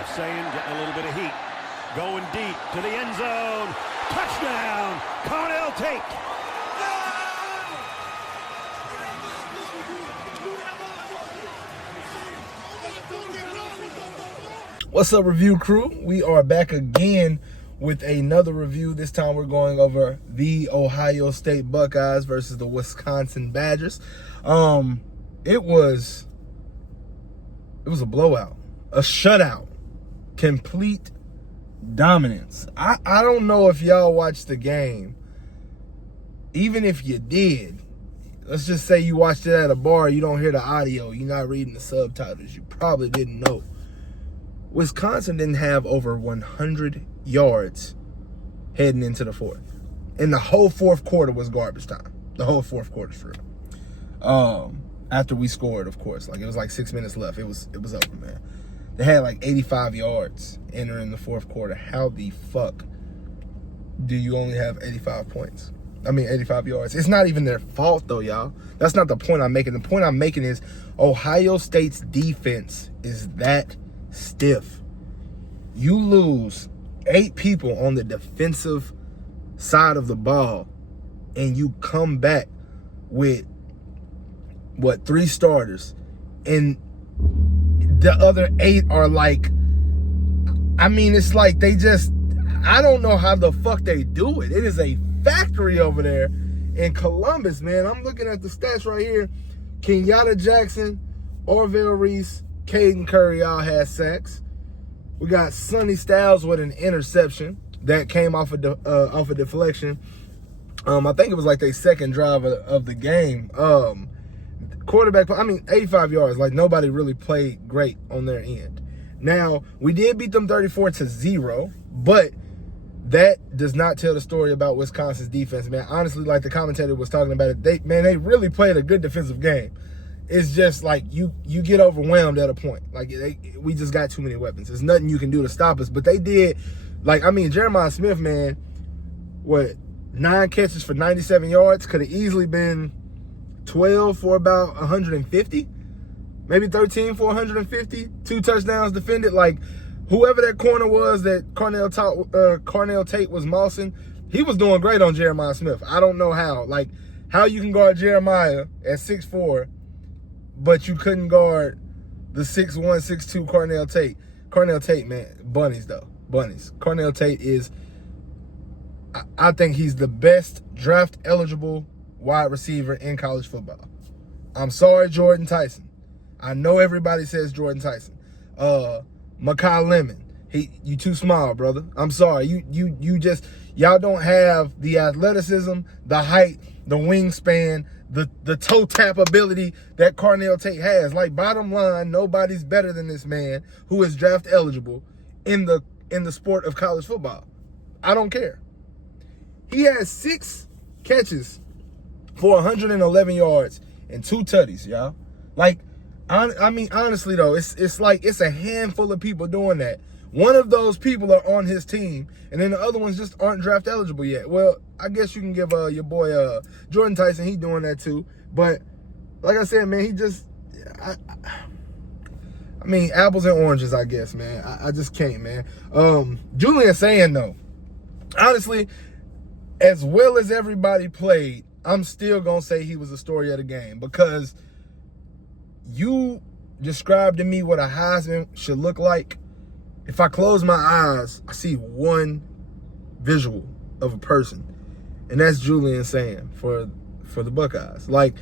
drive. Sayin getting a little bit of heat. Going deep to the end zone. Touchdown, Carnell Tate. What's up, review crew? We are back again with another review. This time we're going over the Ohio State Buckeyes versus the Wisconsin Badgers. It was a blowout, a shutout, complete dominance. I don't know if y'all watched the game. Even if you did, let's just say you watched it at a bar, you don't hear the audio, you're not reading the subtitles, you probably didn't know. Wisconsin didn't have over 100 yards heading into the fourth. And the whole fourth quarter was garbage time. The whole fourth quarter for real. After we scored, of course. Like, it was like 6 minutes left. It was over, man. They had like 85 yards entering the fourth quarter. How the fuck do you only have 85 points? I mean, 85 yards. It's not even their fault, though, y'all. That's not the point I'm making. The point I'm making is Ohio State's defense is that stiff. You lose 8 people on the defensive side of the ball, and you come back with, 3 starters, and the other 8 are like, I mean, it's like they just, I don't know how the fuck they do it. It is a factory over there in Columbus, man. I'm looking at the stats right here. Kenyatta Jackson, Orville Reese, Caden Curry all had sacks. We got Sonny Styles with an interception that came off a deflection. I think it was like their second drive of the game. Quarterback, I mean, 85 yards. Like, nobody really played great on their end. Now, we did beat them 34-0, but that does not tell the story about Wisconsin's defense, man. Honestly, like the commentator was talking about it, they really played a good defensive game. It's just like you get overwhelmed at a point. Like, we just got too many weapons. There's nothing you can do to stop us. But they did, like, I mean, Jeremiah Smith, man, 9 catches for 97 yards? Could have easily been 12 for about 150. Maybe 13 for 150. 2 touchdowns defended. Like, whoever that corner was that Carnell Tate was mossing, he was doing great on Jeremiah Smith. I don't know how. Like, how you can guard Jeremiah at 6'4", but you couldn't guard the 6'1", 6'2" Carnell Tate. Carnell Tate, man, bunnies, though. Bunnies. Carnell Tate is, I think he's the best draft-eligible wide receiver in college football. I'm sorry, Jordan Tyson. I know everybody says Jordan Tyson. Makai Lemon, you too small, brother. I'm sorry. Y'all don't have the athleticism, the height, the wingspan, the toe tap ability that Carnell Tate has. Like, bottom line, nobody's better than this man who is draft eligible in the sport of college football. I don't care. He has 6 catches for 111 yards and 2 tutties, y'all. Like, I mean, honestly, though, it's like it's a handful of people doing that. One of those people are on his team, and then the other ones just aren't draft eligible yet. Well, I guess you can give your boy Jordan Tyson, he doing that too. But like I said, man, he just, I mean, apples and oranges, I guess, man. I just can't, man. Julian Sayin, though, honestly, as well as everybody played, I'm still going to say he was the story of the game, because you described to me what a Heisman should look like. If I close my eyes, I see one visual of a person, and that's Julian Sayin for the Buckeyes. Like,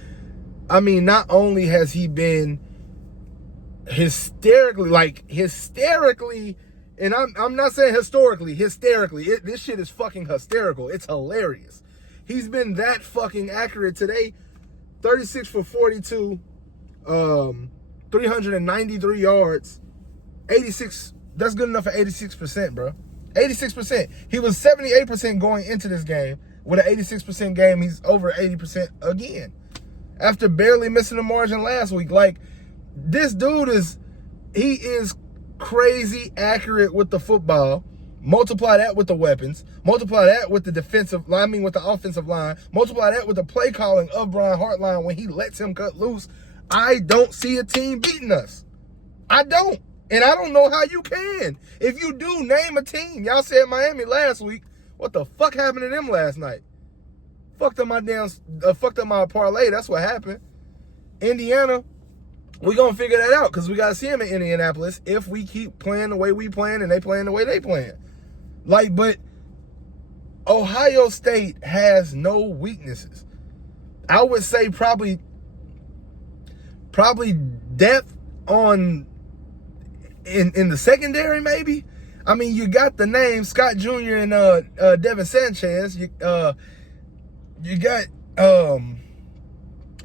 I mean, not only has he been hysterically, and I'm not saying hysterically, this shit is fucking hysterical. It's hilarious. He's been that fucking accurate today. 36 for 42, 393 yards, 86. That's good enough for 86%, bro. 86%. He was 78% going into this game. With an 86% game, he's over 80% again. After barely missing the margin last week. Like, this dude is crazy accurate with the football. Multiply that with the weapons. Multiply that with the defensive line, with the offensive line. Multiply that with the play calling of Brian Hartline when he lets him cut loose. I don't see a team beating us. I don't. And I don't know how you can. If you do, name a team. Y'all said Miami last week. What the fuck happened to them last night? Fucked up my parlay. That's what happened. Indiana, we're going to figure that out because we got to see them in Indianapolis if we keep playing the way we playing and they playing the way they playing. Like, but Ohio State has no weaknesses. I would say probably depth on in the secondary, maybe. I mean, you got the name Scott Jr. and Devin Sanchez. You got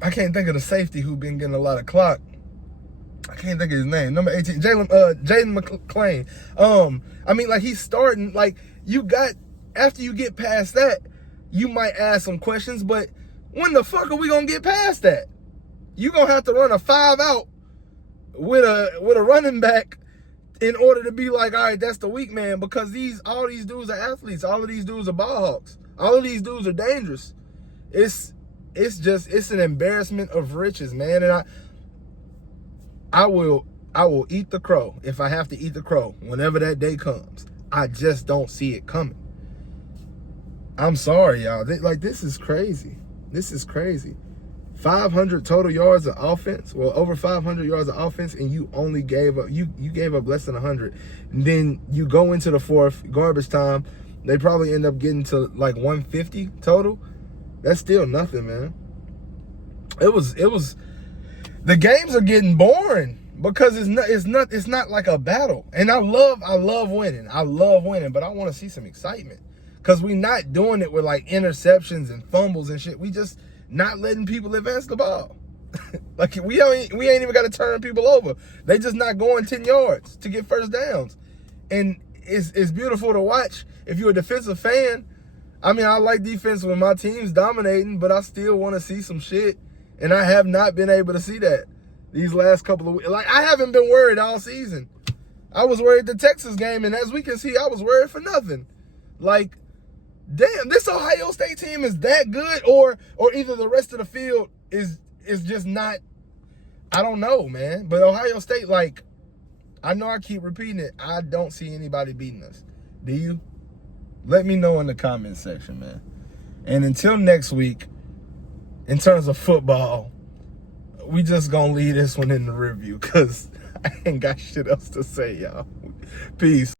I can't think of the safety who been getting a lot of clock. I can't think of his name. Number 18, Jaden McClain. I mean, like, he's starting. Like, you got, after you get past that, you might ask some questions, but when the fuck are we gonna get past that? You gonna have to run a 5-out with a running back in order to be like, all right, that's the weak man, because all these dudes are athletes. All of these dudes are ball hawks. All of these dudes are dangerous. It's an embarrassment of riches, man. And I will eat the crow if I have to eat the crow whenever that day comes. I just don't see it coming. I'm sorry, y'all. This is crazy. This is crazy. 500 total yards of offense. Well, over 500 yards of offense, and you only gave up, you gave up less than 100. And then you go into the fourth, garbage time. They probably end up getting to like 150 total. That's still nothing, man. It was. The games are getting boring because it's not like a battle. And I love winning. I love winning, but I want to see some excitement. Because we not doing it with like interceptions and fumbles and shit. We just not letting people advance the ball. Like we ain't even got to turn people over. They just not going 10 yards to get first downs. And it's beautiful to watch if you're a defensive fan. I mean, I like defense when my team's dominating, but I still want to see some shit. And I have not been able to see that these last couple of weeks. Like, I haven't been worried all season. I was worried the Texas game, and as we can see, I was worried for nothing. Like, damn, this Ohio State team is that good, or either the rest of the field is just not. I don't know, man. But Ohio State, like, I know I keep repeating it. I don't see anybody beating us. Do you? Let me know in the comment section, man. And until next week, in terms of football, we just gonna leave this one in the review because I ain't got shit else to say, y'all. Peace.